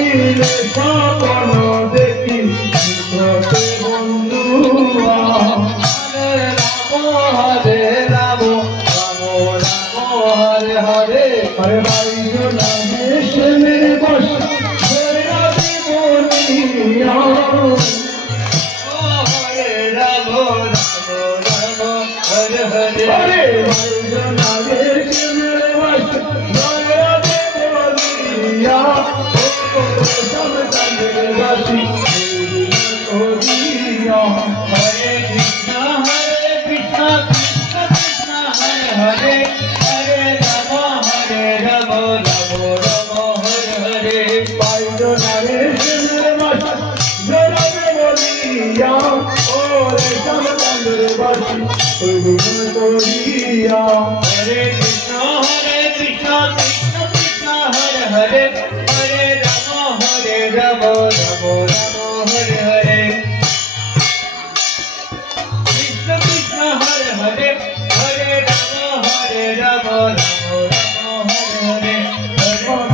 শুইলে স্বপ্ন দেখি তোকে বন্ধুয়া হরে রাম রাম রাম হরে হরে হরে বাইজো নামে শ্যামে বস হরে রাধে বলিয়া হরে রাম রাম রাম হরে হরে হরে বাইজো নামে শ্যামে বস হরে রাধে বলিয়া हरे कृष्णा कृष्णा कृष्णा हरे हरे हरे राम राम राम हरे हरे पाइलो नारे सिमर बस जरा बोलिया ओरे समचंद्र बस गुण तोड़िया हरे कृष्णा कृष्णा कृष्णा हरे हरे हरे राम राम राम हरे हरे कृष्ण कृष्ण हरे हरे हरे राम राम राम हरे हरे हरे